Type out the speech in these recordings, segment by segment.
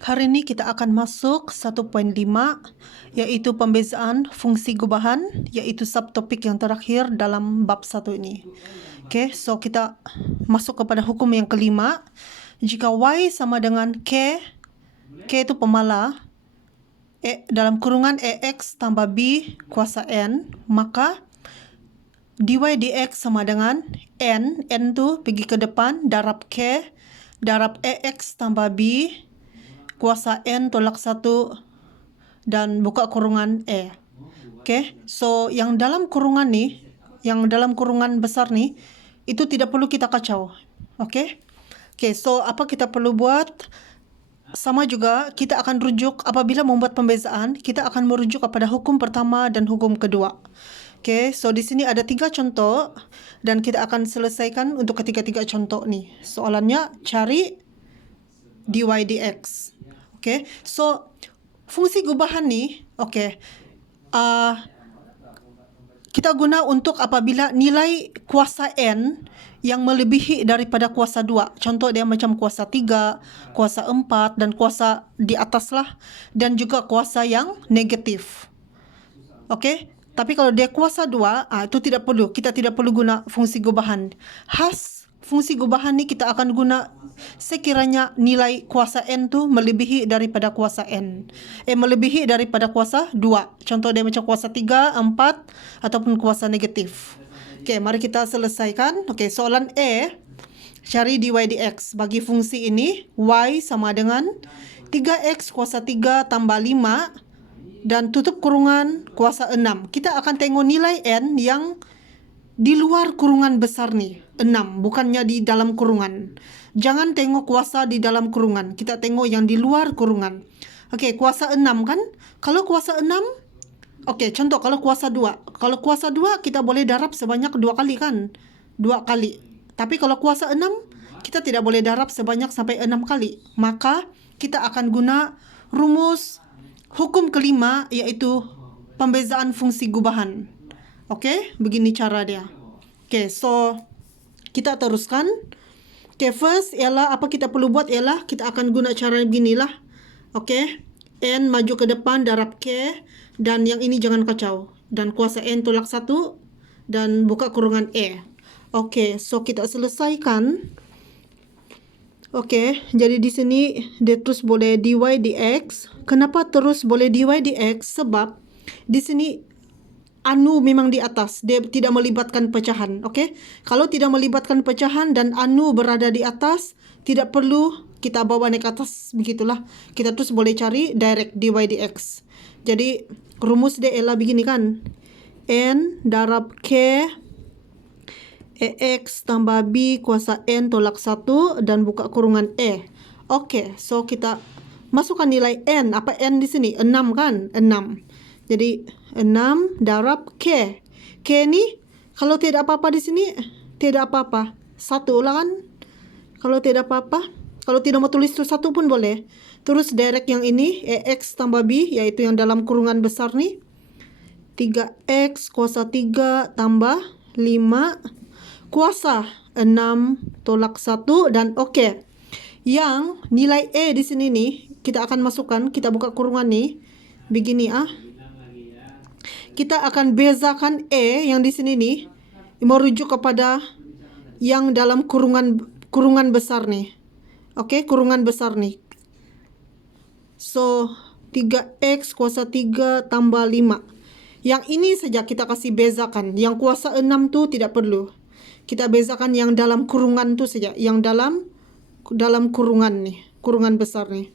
Hari ini kita akan masuk 1.5, yaitu pembezaan fungsi gubahan, yaitu subtopik yang terakhir dalam bab 1 ini. Oke, so kita masuk kepada hukum yang kelima. Jika Y sama dengan K itu pemala, dalam kurungan AX tambah B kuasa N, maka dy dx sama dengan N tu pergi ke depan, darab K, darab AX tambah B, kuasa N tolak 1 dan buka kurungan E. Oke, so yang dalam kurungan nih, yang dalam kurungan besar nih, itu tidak perlu kita kacau. Oke, so apa kita perlu buat? Sama juga kita akan rujuk apabila membuat pembezaan, kita akan merujuk kepada hukum pertama dan hukum kedua. Oke, so di sini ada 3 contoh dan kita akan selesaikan untuk ketiga-tiga contoh nih. Soalannya cari dy dx. Oke, so fungsi gubahan nih, kita guna untuk apabila nilai kuasa N yang melebihi daripada kuasa 2. Contoh dia macam kuasa 3, kuasa 4 dan kuasa di atas lah, dan juga kuasa yang negatif. Oke, tapi kalau dia kuasa 2, itu tidak perlu. Kita tidak perlu guna fungsi gubahan. Khas fungsi gubahan ni kita akan guna sekiranya nilai kuasa N tu melebihi daripada kuasa N. Melebihi daripada kuasa 2. Contoh dia macam kuasa 3, 4 ataupun kuasa negatif. Okey, mari kita selesaikan. Okey, soalan A, cari dy dx. Bagi fungsi ini, y sama dengan 3x kuasa 3 tambah 5 dan tutup kurungan kuasa 6. Kita akan tengok nilai N yang di luar kurungan besar nih, 6, bukannya di dalam kurungan. Jangan tengok kuasa di dalam kurungan, kita tengok yang di luar kurungan. Okey, kuasa 6 kan? Kalau kuasa 6, okey, contoh kalau kuasa 2. Kalau kuasa 2 kita boleh darab sebanyak 2 kali kan? 2 kali. Tapi kalau kuasa 6, kita tidak boleh darab sebanyak sampai 6 kali. Maka kita akan guna rumus hukum kelima, iaitu pembezaan fungsi gubahan. Okey, begini cara dia. Okey, so kita teruskan. Okey, first ialah apa kita perlu buat ialah kita akan guna cara beginilah. Okey, N maju ke depan darab K dan yang ini jangan kacau. Dan kuasa N tolak 1 dan buka kurungan E. Okey, so kita selesaikan. Okey, jadi di sini dia terus boleh dy dx. Kenapa terus boleh dy dx? Sebab di sini anu memang di atas, dia tidak melibatkan pecahan. Okey, kalau tidak melibatkan pecahan dan anu berada di atas, tidak perlu kita bawa naik atas, begitulah. Kita terus boleh cari direct dy dx. Jadi rumus dia ialah begini kan, N darab K AX tambah B kuasa N tolak 1 dan buka kurungan E. Okey, so kita masukkan nilai N. Apa N di sini? 6 kan? 6. Jadi 6 darab K. K ni kalau tidak apa-apa di sini, tidak apa-apa. 1 lah kan? Kalau tidak apa-apa, kalau tidak mau tulis 1 pun boleh. Terus direct yang ini, AX tambah B, yaitu yang dalam kurungan besar ni. 3X kuasa 3 tambah 5 kuasa 6 tolak 1 dan okey. Yang nilai E di sini nih, kita akan masukkan, kita buka kurungan ni. Begini kita akan bezakan E yang di sini nih merujuk kepada yang dalam kurungan besar nih. Okey, kurungan besar nih. So 3x kuasa 3 tambah 5. Yang ini saja kita kasih bezakan. Yang kuasa 6 tu tidak perlu. Kita bezakan yang dalam kurungan tu saja, yang dalam kurungan nih, kurungan besar nih.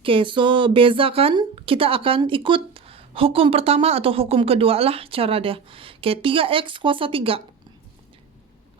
Okey, so bezakan, kita akan ikut hukum pertama atau hukum kedua lah cara dia. Okey, 3x kuasa 3.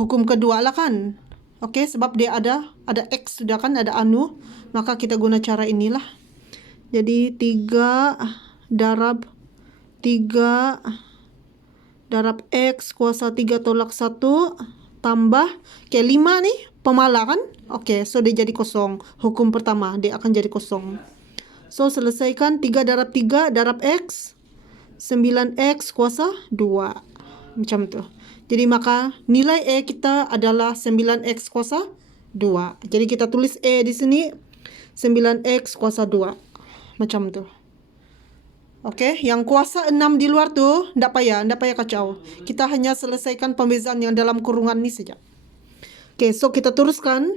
Hukum kedua lah kan. Okey, sebab dia ada x sudah kan, ada anu, maka kita guna cara inilah. Jadi 3 darab 3 darab x kuasa 3 tolak 1 tambah 5 nih pemala kan. Okey, so dia jadi kosong. Hukum pertama dia akan jadi kosong. So selesaikan 3 darab 3 darab x, 9x kuasa 2. Macam tu. Jadi maka nilai E kita adalah 9x kuasa 2. Jadi kita tulis E di sini 9X kuasa 2. Macam tu. Okey, yang kuasa 6 di luar tu ndak payah kacau. Kita hanya selesaikan pembezaan yang dalam kurungan ni saja. Okey, so kita teruskan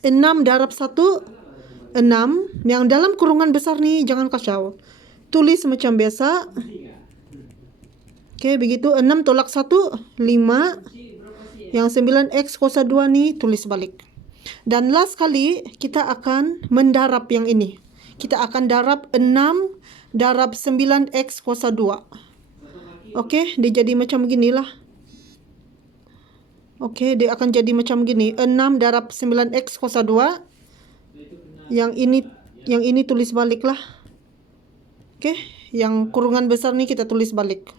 6 darab 1 6. Yang dalam kurungan besar ni jangan kacau. Tulis macam biasa. Okey, begitu 6 tolak 1 5. Yang 9X kuasa 2 ni tulis balik. Dan last kali kita akan mendarab yang ini. Kita akan darab 6 darab 9X kuasa 2. Okey, dia jadi macam beginilah. Okey, dia akan jadi macam gini. 6 darab 9X kuasa 2. Yang ini tulis balik lah. Okey, yang kurungan besar ni kita tulis balik.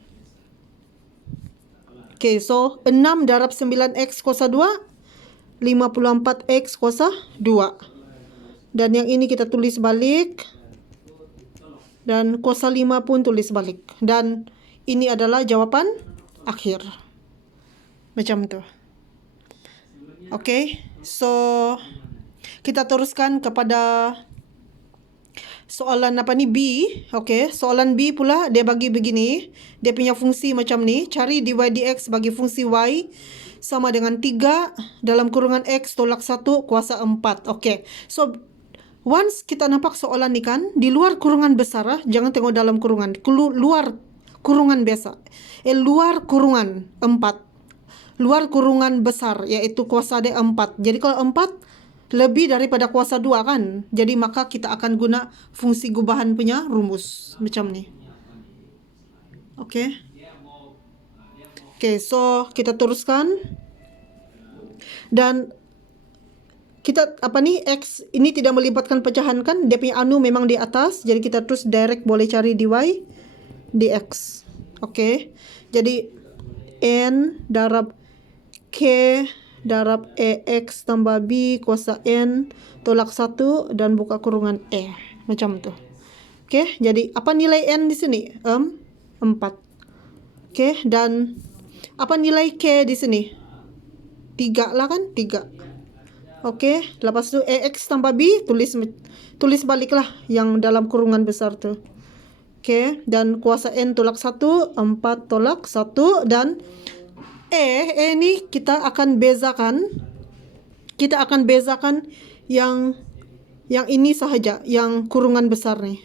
Okey, so 6 darab 9X kuasa 2 54X kuasa 2. Dan yang ini kita tulis balik. Dan kuasa 5 pun tulis balik. Dan ini adalah jawapan akhir. Macam tu. Okey, so kita teruskan kepada soalan apa ni, B. Okey, soalan B pula dia bagi begini. Dia punya fungsi macam ni. Cari dy dx bagi fungsi y sama dengan 3 dalam kurungan x tolak 1 kuasa 4. Okey, so once kita nampak soalan ni kan, di luar kurungan besar, jangan tengok dalam kurungan. Luar kurungan biasa. Luar kurungan 4. Luar kurungan besar, iaitu kuasa dia 4. Jadi kalau 4 lebih daripada kuasa 2 kan. Jadi maka kita akan guna fungsi gubahan punya rumus. Macam ni. Okey. Okey, so kita teruskan. Dan kita X ini tidak melibatkan pecahan kan, dia punya anu memang di atas, jadi kita terus direct boleh cari dy dx. Okey, jadi n darab k darab ax tambah b kuasa n tolak 1 dan buka kurungan macam tu. Okey, jadi apa nilai n di sini? 4. Okey, dan apa nilai k di sini? 3 lah kan, 3. Okey, lepas tu AX tambah B, tulis baliklah yang dalam kurungan besar tu. Okey, dan kuasa N tolak 1, 4 tolak 1, dan E ni kita akan bezakan. Kita akan bezakan yang ini sahaja, yang kurungan besar ni.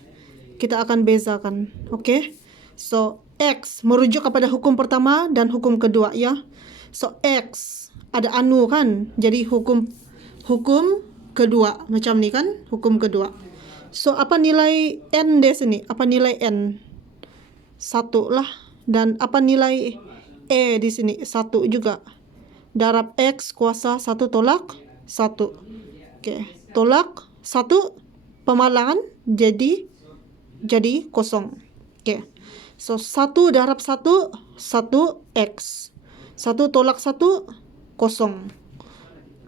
Kita akan bezakan. Okey, so X merujuk kepada hukum pertama dan hukum kedua ya. So X ada anu kan, jadi hukum kedua macam ni kan, hukum kedua. So apa nilai n di sini? Apa nilai n? 1 lah. Dan apa nilai di sini? 1 juga. Darab x kuasa 1 tolak 1. Okey, tolak 1 pemalangan jadi kosong. Okey. So 1 darab 1 1x. 1 tolak 1 kosong.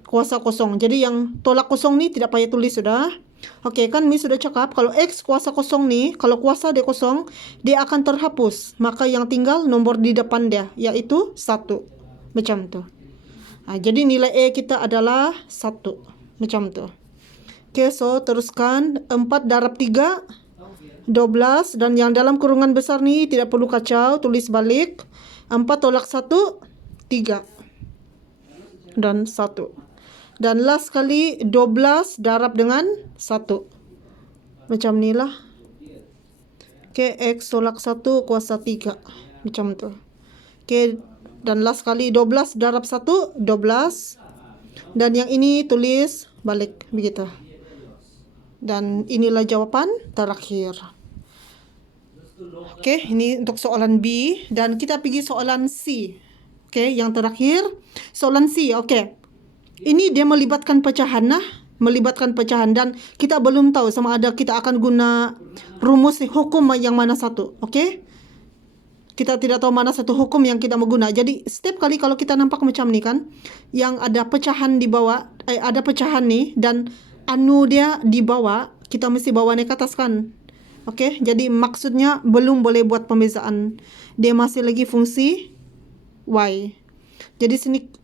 Kuasa kosong. Jadi yang tolak kosong ni tidak payah tulis sudah. Okey, kan Mi sudah cakap kalau X kuasa kosong ni, kalau kuasa dia kosong, dia akan terhapus. Maka yang tinggal nombor di depan dia, iaitu 1. Macam tu. Jadi nilai E kita adalah 1. Macam tu. Okey, so teruskan. 4 darab 3, 12. Dan yang dalam kurungan besar ni tidak perlu kacau, tulis balik. 4 tolak 1, 3. Dan 1. Dan last kali 12 darab dengan 1. Macam ni lah. Okey, X tolak 1 kuasa 3. Macam tu. Okey, dan last kali 12 darab 1, 12. Dan yang ini tulis balik. Begitu. Dan inilah jawapan terakhir. Okey, ini untuk soalan B. Dan kita pergi soalan C. Okey, yang terakhir. Soalan C, okey. Ini dia melibatkan pecahan lah. Melibatkan pecahan. Dan kita belum tahu sama ada kita akan guna rumus hukum yang mana satu. Okey? Kita tidak tahu mana satu hukum yang kita mau guna. Jadi setiap kali kalau kita nampak macam ni kan, yang ada pecahan di bawah, ada pecahan ni dan anu dia di bawah, kita mesti bawa ni ke atas kan. Okey? Jadi maksudnya belum boleh buat pembezaan. Dia masih lagi fungsi y. Jadi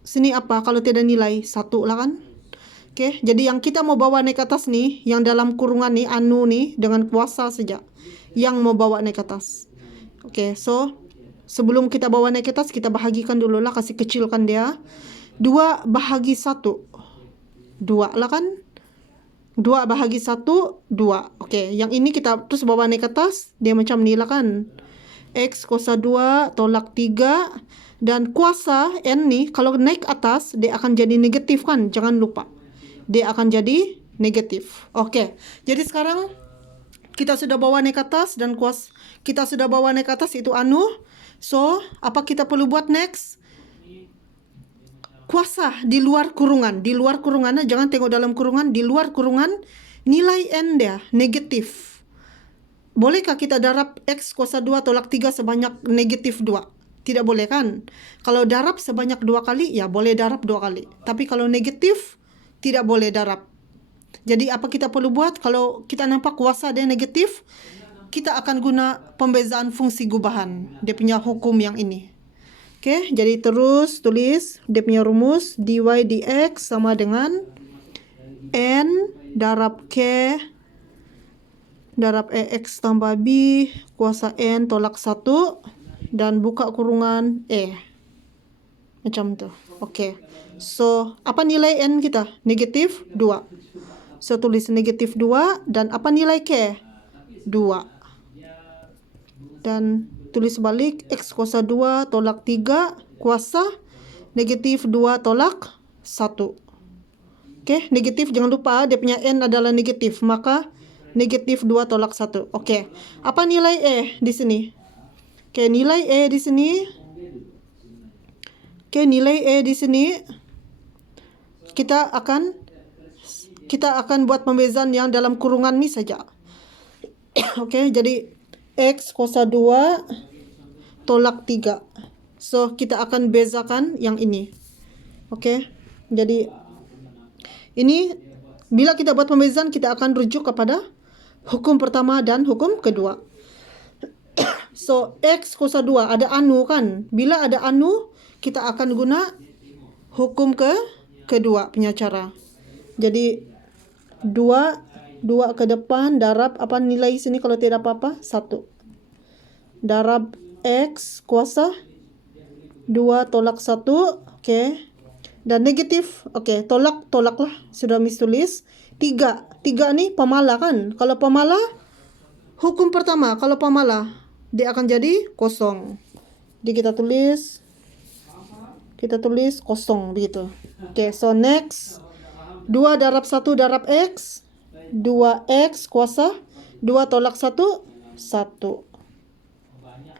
sini apa kalau tidak nilai? 1 lah kan. Oke, jadi yang kita mau bawa naik ke atas nih, yang dalam kurungan nih, anu nih, dengan kuasa saja. Yang mau bawa naik ke atas. Oke, so sebelum kita bawa naik ke atas, kita bahagikan dulu lah, kasih kecilkan dia. 2 bahagi 1. 2 lah kan? 2 bahagi 1, 2. Oke, yang ini kita terus bawa naik ke atas, dia macam ni lah kan. X kuasa 2 tolak 3. Dan kuasa N nih, kalau naik ke atas, dia akan jadi negatif kan? Jangan lupa. Dia akan jadi negatif. Oke, jadi sekarang kita sudah bawa naik ke atas dan kita sudah bawa naik ke atas itu anu. So, apa kita perlu buat next? Kuasa di luar kurungan. Di luar kurungan, jangan tengok dalam kurungan. Di luar kurungan, nilai N dia negatif. Bolehkah kita darab X kuasa 2 tolak 3 sebanyak negatif 2? Tidak boleh kan? Kalau darab sebanyak 2 kali, ya boleh darab 2 kali. Tapi kalau negatif, tidak boleh darab. Jadi apa kita perlu buat? Kalau kita nampak kuasa dia negatif, kita akan guna pembezaan fungsi gubahan. Dia punya hukum yang ini. Oke, jadi terus tulis dia punya rumus dy dx sama dengan n darab k darab ex tambah b kuasa n tolak 1 dan buka kurungan e. Macam tu. Oke. So, apa nilai n kita? Negatif 2. So, tulis negatif 2 dan apa nilai k? 2. Dan tulis balik x kuasa 2 tolak 3 kuasa negatif 2 tolak 1. Oke, negatif jangan lupa dia punya n adalah negatif, maka negatif 2 tolak 1. Oke. Apa nilai e di sini? Oke, nilai e di sini. Oke, nilai e di sini kita akan buat pembezaan yang dalam kurungan ni saja. Oke, jadi x kuasa 2 tolak 3. So, kita akan bezakan yang ini. Oke, jadi ini bila kita buat pembezaan, kita akan rujuk kepada hukum pertama dan hukum kedua. So, x kuasa 2 ada anu kan? Bila ada anu, kita akan guna hukum kedua punya cara. Jadi 2 ke depan darab apa nilai sini kalau tidak apa-apa? 1. Darab x kuasa 2 tolak 1. Oke. Dan negatif. Oke, tolaklah. Sudah tulis 3. 3 ni pemala kan? Kalau pemala hukum pertama, kalau pemala dia akan jadi kosong. Jadi kita tulis kosong begitu. Oke, so next 2 darab 1 darab x. 2x kuasa 2 tolak 1 1.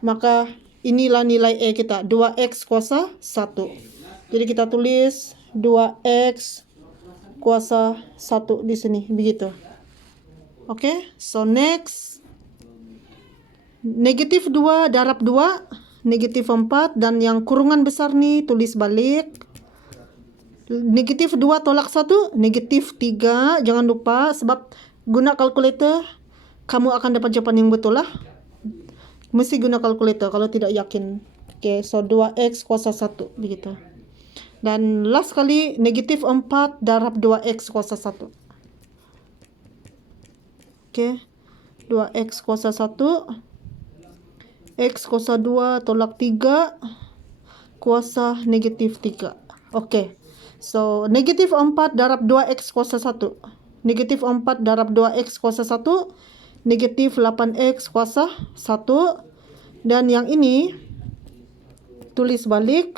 Maka inilah nilai e kita, 2x kuasa 1. Jadi kita tulis 2x kuasa 1 di sini begitu. Oke, so next negatif 2 darab 2 negatif 4 dan yang kurungan besar nih tulis balik. Negatif 2 tolak 1 negatif 3. Jangan lupa sebab guna kalkulator kamu akan dapat jawaban yang betul lah. Mesti guna kalkulator kalau tidak yakin. Oke, so 2x kuasa 1 begitu. Dan last kali negatif 4 darab 2x kuasa 1. Oke, 2x kuasa 1. X kuasa 2 tolak 3 kuasa negatif 3. Oke. So, negatif 4 darab 2x kuasa 1. Negatif 4 darab 2x kuasa 1. Negatif 8x kuasa 1. Dan yang ini tulis balik.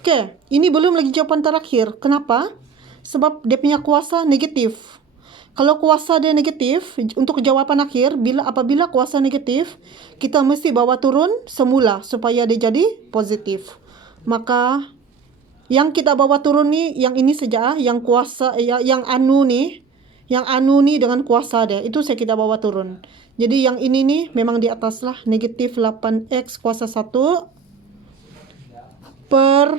Oke, ini belum lagi jawaban terakhir. Kenapa? Sebab dia punya kuasa negatif. Kalau kuasa dia negatif, untuk jawaban akhir, apabila kuasa negatif, kita mesti bawa turun semula supaya dia jadi positif. Maka yang kita bawa turun ni, yang ini saja, yang kuasa, yang anu ni dengan kuasa dia, itu saya kita bawa turun. Jadi yang ini ni memang di atas lah, negatif 8x kuasa 1 per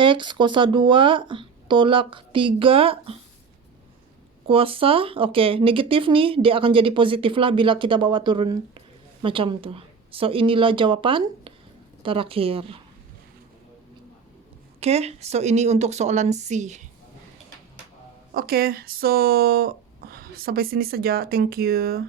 x kuasa 2 tolak 3 kuasa, oke, negatif nih dia akan jadi positif lah bila kita bawa turun macam tu. So inilah jawapan terakhir. Oke, so ini untuk soalan C. Oke, so sampai sini saja. Thank you.